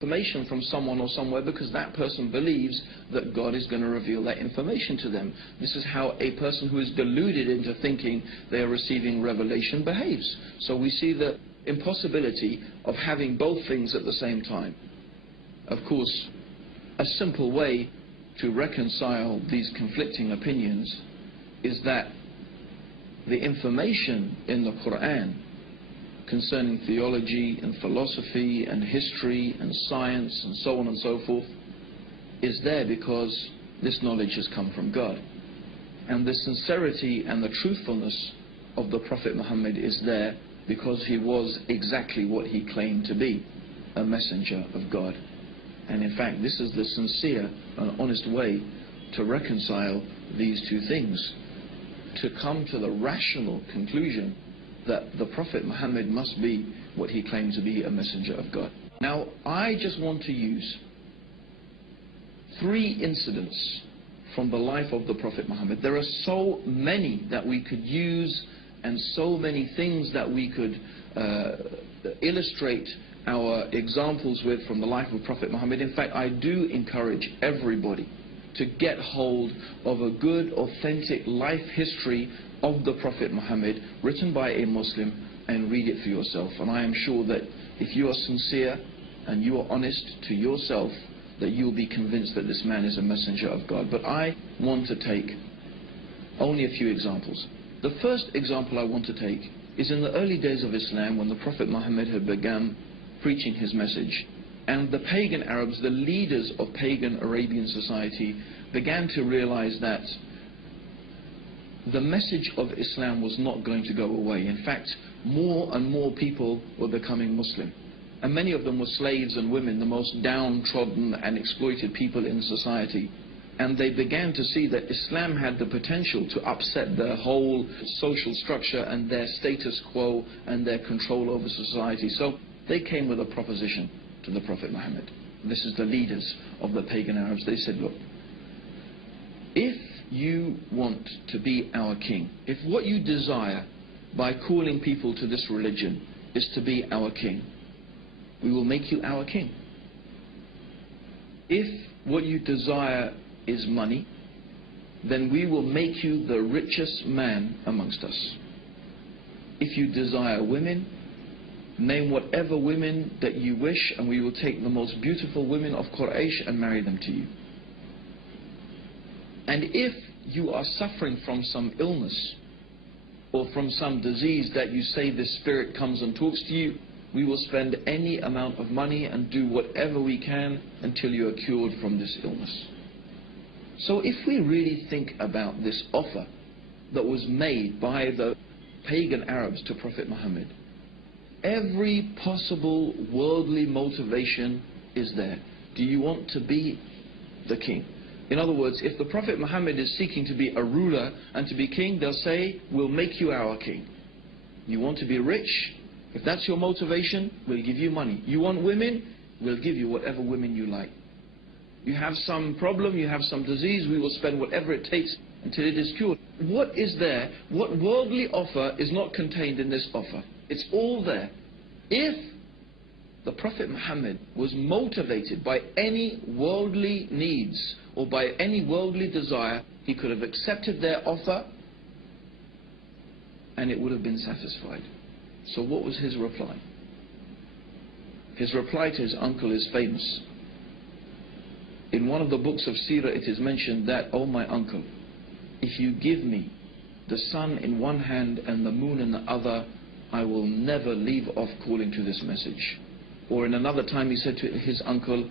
information from someone or somewhere because that person believes that God is going to reveal that information to them. This is how a person who is deluded into thinking they are receiving revelation behaves. So we see the impossibility of having both things at the same time. Of course, a simple way to reconcile these conflicting opinions is that the information in the Quran concerning theology and philosophy and history and science and so on and so forth is there because this knowledge has come from God. And the sincerity and the truthfulness of the Prophet Muhammad is there because he was exactly what he claimed to be, a messenger of God. And in fact, this is the sincere and honest way to reconcile these two things, to come to the rational conclusion that the Prophet Muhammad must be what he claimed to be, a messenger of God. Now, I just want to use 3 incidents from the life of the Prophet Muhammad. There are so many that we could use and so many things that we could illustrate our examples with from the life of Prophet Muhammad. In fact, I do encourage everybody to get hold of a good, authentic life history of the Prophet Muhammad written by a Muslim and read it for yourself. And I am sure that if you are sincere and you are honest to yourself, that you will be convinced that this man is a messenger of God. But I want to take only a few examples. The first example I want to take is in the early days of Islam, when the Prophet Muhammad had begun preaching his message, and the pagan Arabs, the leaders of pagan Arabian society, began to realize that the message of Islam was not going to go away. In fact, more and more people were becoming Muslim. And many of them were slaves and women, the most downtrodden and exploited people in society. And they began to see that Islam had the potential to upset their whole social structure and their status quo and their control over society. So they came with a proposition to the Prophet Muhammad. This is the leaders of the pagan Arabs. They said, look, if you want to be our king, if what you desire by calling people to this religion is to be our king, we will make you our king. If what you desire is money, then we will make you the richest man amongst us. If you desire women, name whatever women that you wish, and we will take the most beautiful women of Quraysh and marry them to you. And if you are suffering from some illness or from some disease that you say this spirit comes and talks to you, we will spend any amount of money and do whatever we can until you are cured from this illness. So if we really think about this offer that was made by the pagan Arabs to Prophet Muhammad, every possible worldly motivation is there. Do you want to be the king? In other words, if the Prophet Muhammad is seeking to be a ruler and to be king, they'll say, we'll make you our king. You want to be rich? If that's your motivation, we'll give you money. You want women? We'll give you whatever women you like. You have some problem, you have some disease, we will spend whatever it takes until it is cured. What is there? What worldly offer is not contained in this offer? It's all there. If the Prophet Muhammad was motivated by any worldly needs or by any worldly desire, he could have accepted their offer and it would have been satisfied. So what was his reply? His reply to his uncle is famous. In one of the books of Seerah it is mentioned that, oh my uncle, if you give me the sun in one hand and the moon in the other, I will never leave off calling to this message. Or in another time he said to his uncle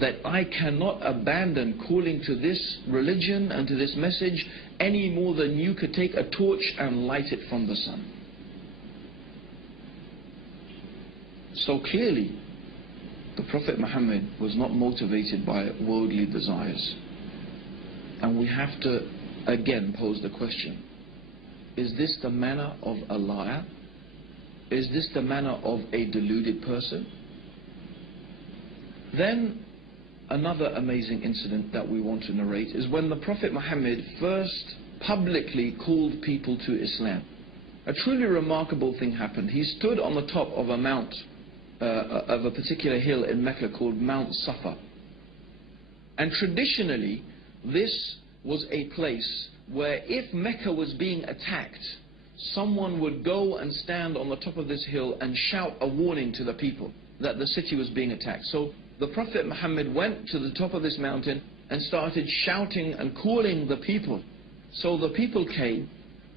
that I cannot abandon calling to this religion and to this message any more than you could take a torch and light it from the sun. So clearly the Prophet Muhammad was not motivated by worldly desires. And we have to again pose the question, is this the manner of a liar? Is this the manner of a deluded person? Then another amazing incident that we want to narrate is when the Prophet Muhammad first publicly called people to Islam. A truly remarkable thing happened. He stood on the top of a mount of a particular hill in Mecca called Mount Safa. And traditionally, this was a place where if Mecca was being attacked, someone would go and stand on the top of this hill and shout a warning to the people that the city was being attacked. So the Prophet Muhammad went to the top of this mountain and started shouting and calling the people. So the people came,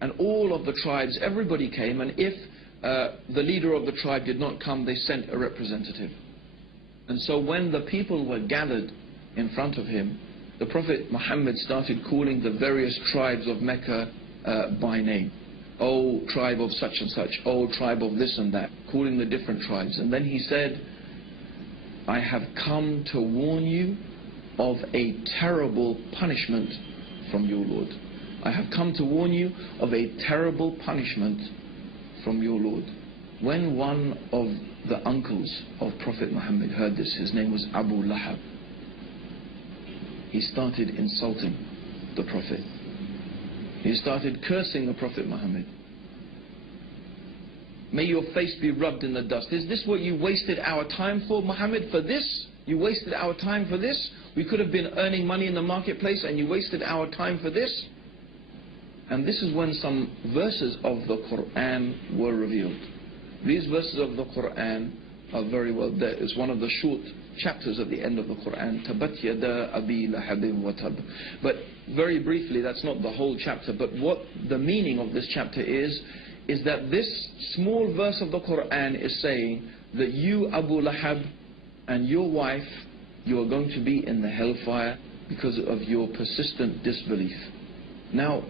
and all of the tribes, everybody came, and if the leader of the tribe did not come, they sent a representative. And so when the people were gathered in front of him, the Prophet Muhammad started calling the various tribes of Mecca by name. Oh, tribe of such and such, oh, tribe of this and that, calling the different tribes. And then he said, I have come to warn you of a terrible punishment from your Lord. I have come to warn you of a terrible punishment from your Lord. When one of the uncles of Prophet Muhammad heard this, his name was Abu Lahab, he started insulting the Prophet. He started cursing the Prophet Muhammad. May your face be rubbed in the dust. Is this what you wasted our time for, Muhammad? For this? You wasted our time for this? We could have been earning money in the marketplace and you wasted our time for this? And this is when some verses of the Quran were revealed. These verses of the Quran are very well there. It's one of the short chapters at the end of the Quran. Tabat yada abi lahabin wa tab. But very briefly, that's not the whole chapter, but what the meaning of this chapter is that this small verse of the Quran is saying that you, Abu Lahab, and your wife, you are going to be in the hellfire because of your persistent disbelief. Now,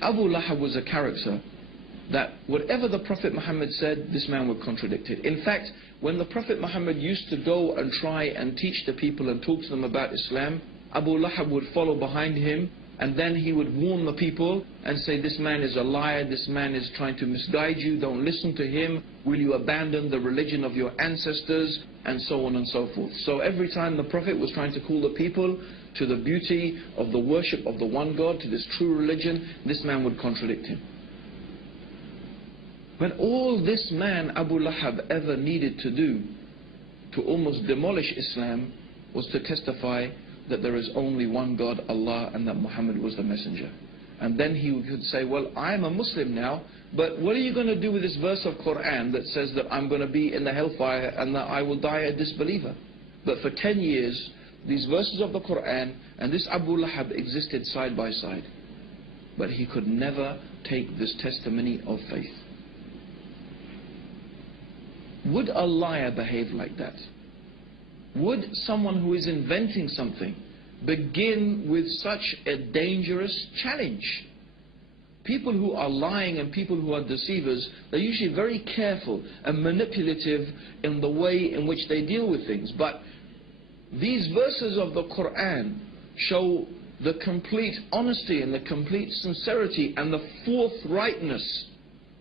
Abu Lahab was a character that whatever the Prophet Muhammad said, this man would contradict it. In fact, when the Prophet Muhammad used to go and try and teach the people and talk to them about Islam, Abu Lahab would follow behind him, and then he would warn the people and say, this man is a liar, this man is trying to misguide you, don't listen to him, will you abandon the religion of your ancestors, and so on and so forth. So every time the Prophet was trying to call the people to the beauty of the worship of the one God, to this true religion, this man would contradict him. When all this man, Abu Lahab, ever needed to do to almost demolish Islam was to testify that there is only one God, Allah, and that Muhammad was the messenger. And then he could say, well, I'm a Muslim now, but what are you going to do with this verse of Quran that says that I'm going to be in the hellfire and that I will die a disbeliever? But for 10 years, these verses of the Quran and this Abu Lahab existed side by side. But he could never take this testimony of faith. Would a liar behave like that? Would someone who is inventing something begin with such a dangerous challenge? People who are lying and people who are deceivers, they're usually very careful and manipulative in the way in which they deal with things. But these verses of the Quran show the complete honesty and the complete sincerity and the forthrightness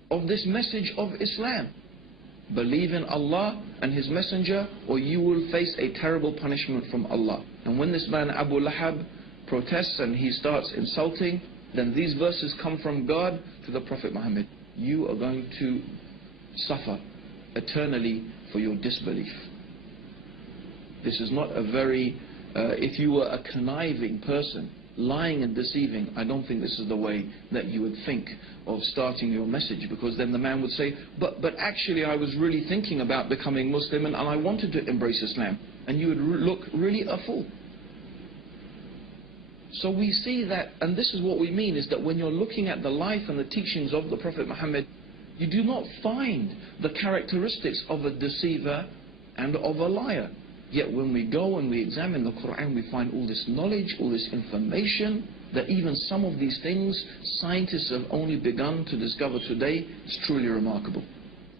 of this message of Islam. Believe in Allah and His Messenger, or you will face a terrible punishment from Allah. And when this man Abu Lahab protests and he starts insulting, then these verses come from God to the Prophet Muhammad. You are going to suffer eternally for your disbelief. This is not a very, if you were a conniving person, lying and deceiving, I don't think this is the way that you would think of starting your message, because then the man would say, but actually I was really thinking about becoming Muslim and I wanted to embrace Islam. And you would look really a fool. So we see that, and this is what we mean, is that when you're looking at the life and the teachings of the Prophet Muhammad, you do not find the characteristics of a deceiver and of a liar. Yet when we go and we examine the Quran, we find all this knowledge, all this information, that even some of these things scientists have only begun to discover today. It's truly remarkable.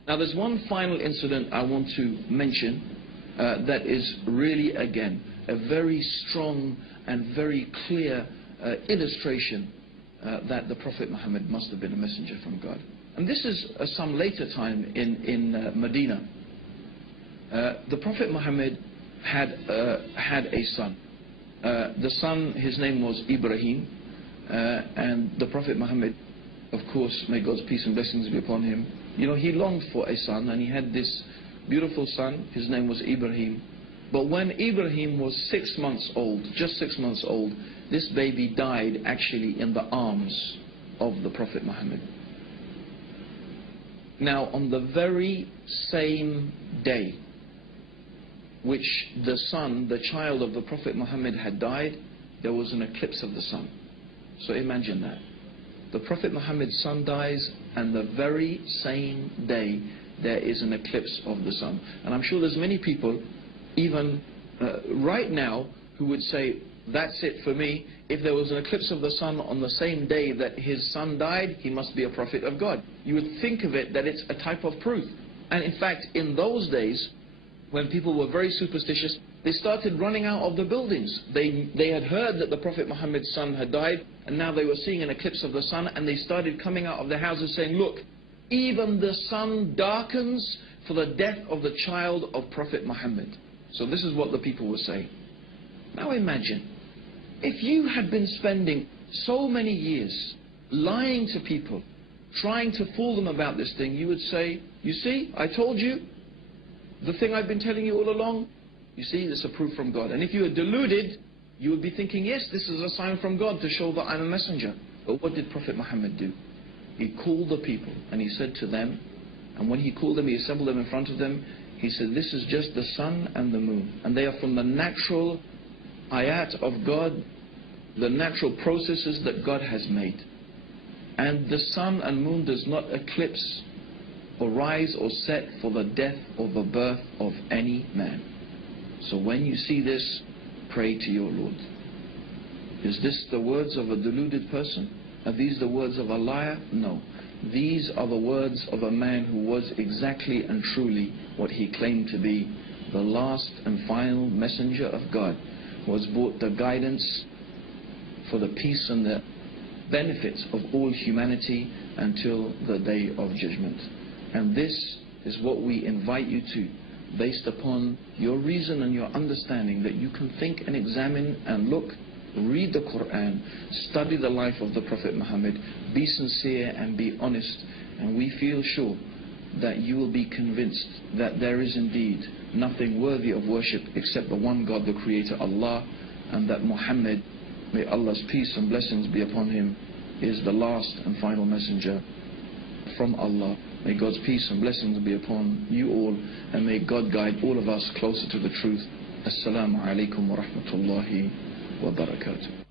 Now there's one final incident I want to mention that is really, again, a very strong and very clear illustration that the Prophet Muhammad must have been a messenger from God. And this is some later time in Medina. The Prophet Muhammad had a son. The son, his name was Ibrahim, and the Prophet Muhammad, of course, may God's peace and blessings be upon him, you know, he longed for a son, and he had this beautiful son. His name was Ibrahim. But when Ibrahim was 6 months old, just 6 months old, this baby died actually in the arms of the Prophet Muhammad. Now, on the very same day which the son, the child of the Prophet Muhammad had died, there was an eclipse of the sun. So imagine that. The Prophet Muhammad's son dies, and the very same day there is an eclipse of the sun. And I'm sure there's many people, even right now, who would say, that's it for me. If there was an eclipse of the sun on the same day that his son died, he must be a prophet of God. You would think of it that it's a type of proof. And in fact, in those days, when people were very superstitious, they started running out of the buildings. They had heard that the Prophet Muhammad's son had died, and now they were seeing an eclipse of the sun, and they started coming out of their houses saying, look, even the sun darkens for the death of the child of Prophet Muhammad. So this is what the people were saying. Now imagine, if you had been spending so many years lying to people, trying to fool them about this thing, you would say, you see, I told you, the thing I've been telling you all along, you see, it's a proof from God. And if you were deluded, you would be thinking, yes, this is a sign from God to show that I'm a messenger. But what did Prophet Muhammad do? He called the people and he said to them, and when he called them, he assembled them in front of them, he said, this is just the sun and the moon. And they are from the natural ayat of God, the natural processes that God has made. And the sun and moon does not eclipse or rise or set for the death or the birth of any man. So when you see this, pray to your Lord. Is this the words of a deluded person? Are these the words of a liar? No. These are the words of a man who was exactly and truly what he claimed to be, the last and final messenger of God, who has brought the guidance for the peace and the benefits of all humanity until the day of judgment. And this is what we invite you to, based upon your reason and your understanding, that you can think and examine and look, read the Quran, study the life of the Prophet Muhammad, be sincere and be honest, and we feel sure that you will be convinced that there is indeed nothing worthy of worship except the one God, the Creator, Allah, and that Muhammad, may Allah's peace and blessings be upon him, is the last and final messenger from Allah. May God's peace and blessings be upon you all, and may God guide all of us closer to the truth. Assalamu alaikum wa rahmatullahi wa barakatuh.